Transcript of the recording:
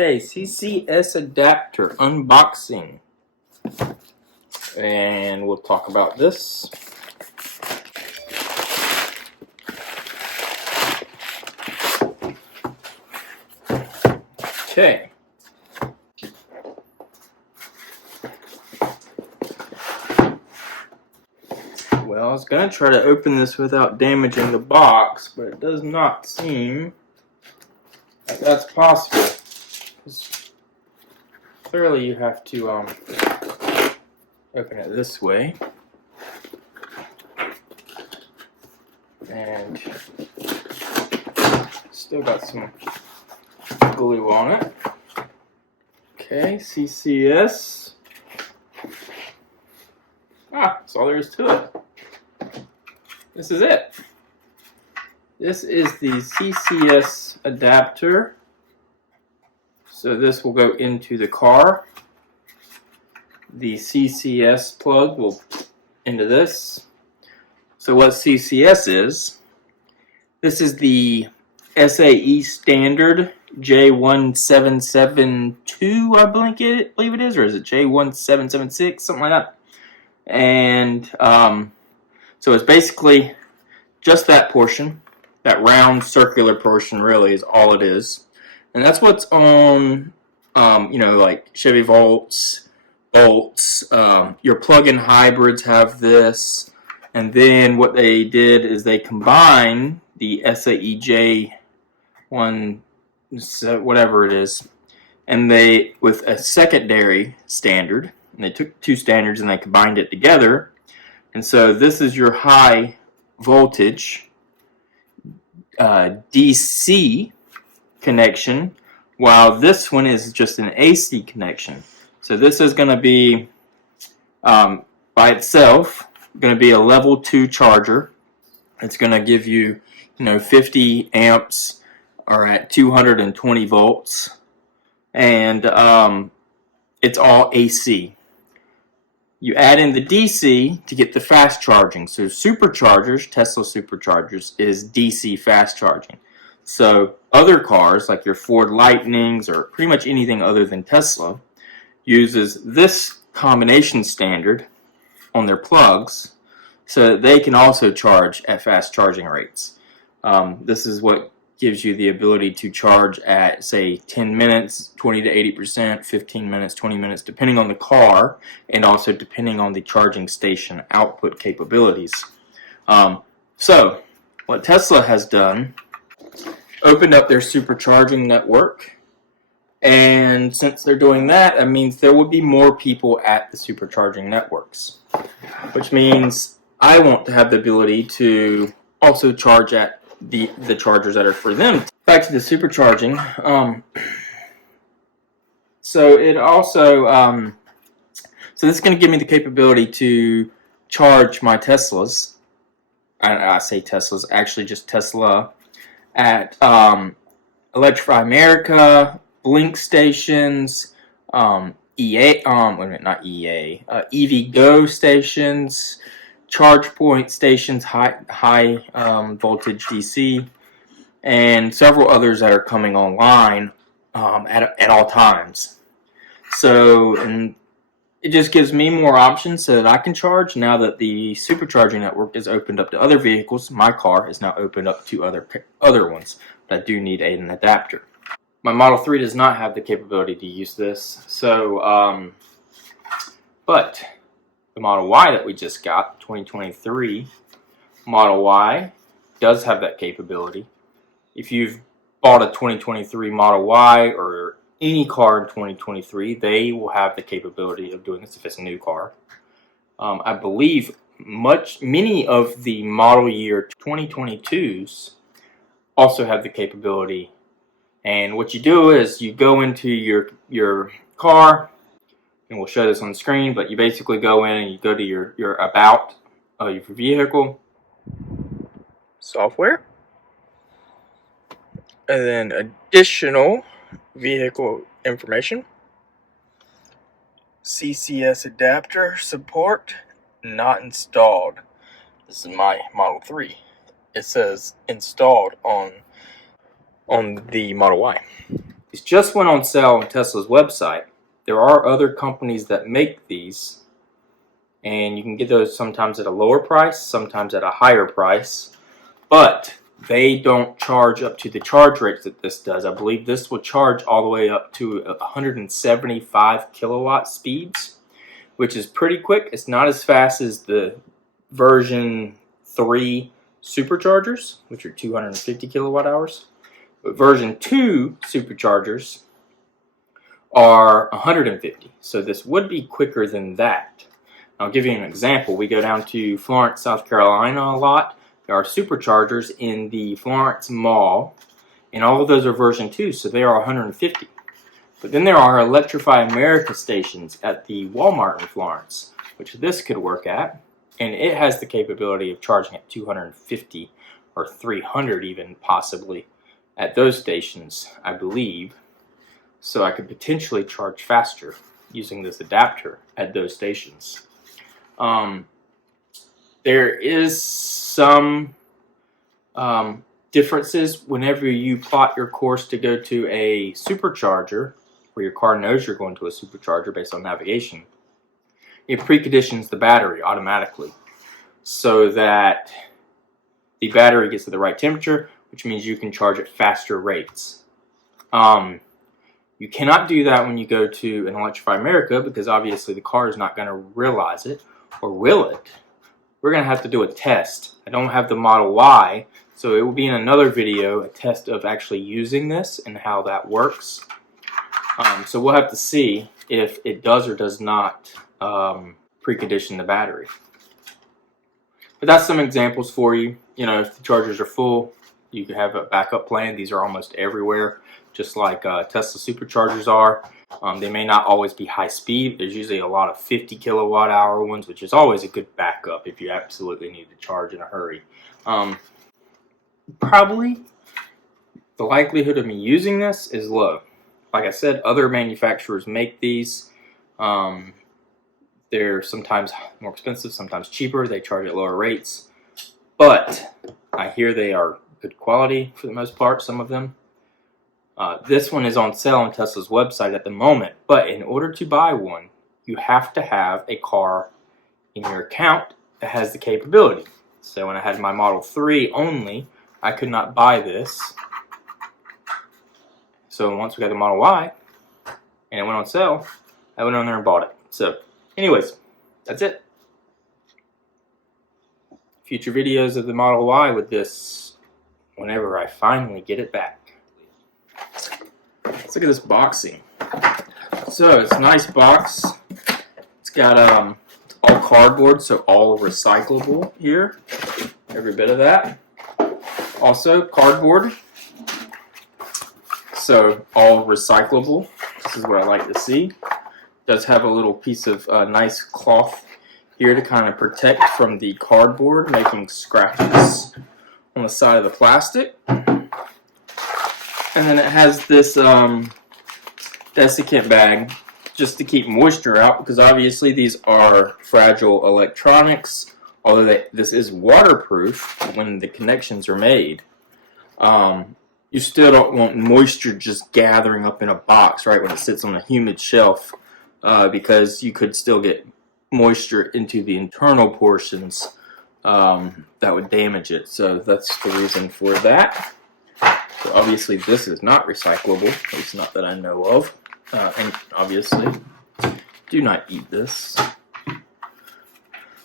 Okay, CCS Adapter unboxing. And we'll talk about this. Okay. Well, I was going to try to open this without damaging the box, but it does not seem like that's possible. Clearly you have to open it this way. And still got some glue on it. Okay, CCS. That's all there is to it. This is it. This is the CCS adapter. So this will go into the car. The CCS plug will into this. So what CCS is, this is the SAE standard J1772, I believe it is, or is it J1776, something like that. And so it's basically just that portion, that round circular portion really is all it is. And that's what's on, like Chevy Bolts, your plug-in hybrids have this. And then what they did is they combine the SAE J1, whatever it is, and they, with a secondary standard, and they took two standards and they combined it together. And so this is your high voltage DC connection, while this one is just an AC connection. So this is going to be by itself going to be a level 2 charger. It's going to give you 50 amps or at 220 volts, and it's all AC. You add in the DC to get the fast charging. So superchargers, Tesla superchargers, is DC fast charging. So other cars like your Ford Lightnings or pretty much anything other than Tesla uses this combination standard on their plugs so that they can also charge at fast charging rates. This is what gives you the ability to charge at, say, 10 minutes, 20 to 80%, 15 minutes, 20 minutes, depending on the car, and also depending on the charging station output capabilities. So, what Tesla has done, opened up their supercharging network, and since they're doing that, that means there will be more people at the supercharging networks, which means I want to have the ability to also charge at the chargers that are for them. Back to the supercharging. So it also so this is going to give me the capability to charge my Teslas. I say Teslas, actually just Tesla at Electrify America, Blink stations, EV Go stations, charge point stations, high voltage DC, and several others that are coming online at all times. So, and it just gives me more options so that I can charge. Now that the supercharging network is opened up to other vehicles, my car is now opened up to other ones that do need an adapter. My Model 3 does not have the capability to use this, so but the Model Y that we just got, 2023 Model Y, does have that capability. If you've bought a 2023 Model Y or any car in 2023, they will have the capability of doing this if it's a new car. I believe many of the model year 2022s also have the capability. And what you do is you go into your car, and we'll show this on the screen, but you basically go in and you go to your about your vehicle, software, and then additional vehicle information, CCS adapter support not installed. This is my Model 3. It says installed on the Model Y. These just went on sale on Tesla's website. There are other companies that make these, and you can get those sometimes at a lower price, sometimes at a higher price, but they don't charge up to the charge rates that this does. I believe this will charge all the way up to 175 kilowatt speeds, which is pretty quick. It's not as fast as the version 3 superchargers, which are 250 kilowatt hours. But version 2 superchargers are 150. So this would be quicker than that. I'll give you an example. We go down to Florence, South Carolina a lot. There are superchargers in the Florence Mall, and all of those are version 2, so they are 150. But then there are Electrify America stations at the Walmart in Florence, which this could work at, and it has the capability of charging at 250 or 300 even possibly at those stations, I believe. So I could potentially charge faster using this adapter at those stations. There is some differences whenever you plot your course to go to a supercharger, where your car knows you're going to a supercharger based on navigation. It preconditions the battery automatically so that the battery gets to the right temperature, which means you can charge at faster rates. You cannot do that when you go to an Electrify America, because obviously the car is not going to realize it, or will it? We're going to have to do a test. I don't have the Model Y, so it will be in another video, a test of actually using this and how that works. So we'll have to see if it does or does not precondition the battery. But that's some examples for you. You know, if the chargers are full, you can have a backup plan. These are almost everywhere, just like Tesla superchargers are. They may not always be high speed. There's usually a lot of 50 kilowatt hour ones, which is always a good backup if you absolutely need to charge in a hurry. Probably the likelihood of me using this is low. Like I said, other manufacturers make these. They're sometimes more expensive, sometimes cheaper. They charge at lower rates. But I hear they are good quality for the most part, some of them. This one is on sale on Tesla's website at the moment, but in order to buy one, you have to have a car in your account that has the capability. So when I had my Model 3 only, I could not buy this. So once we got the Model Y, and it went on sale, I went on there and bought it. So anyways, that's it. Future videos of the Model Y with this whenever I finally get it back. Let's look at this boxing. So it's a nice box. It's got all cardboard, so all recyclable here. Every bit of that. Also cardboard. So all recyclable. This is what I like to see. It does have a little piece of nice cloth here to kind of protect from the cardboard, making scratches on the side of the plastic. And then it has this desiccant bag just to keep moisture out, because obviously these are fragile electronics. Although this is waterproof when the connections are made, you still don't want moisture just gathering up in a box, right, when it sits on a humid shelf, because you could still get moisture into the internal portions that would damage it. So that's the reason for that. So obviously this is not recyclable, at least not that I know of. And obviously, do not eat this.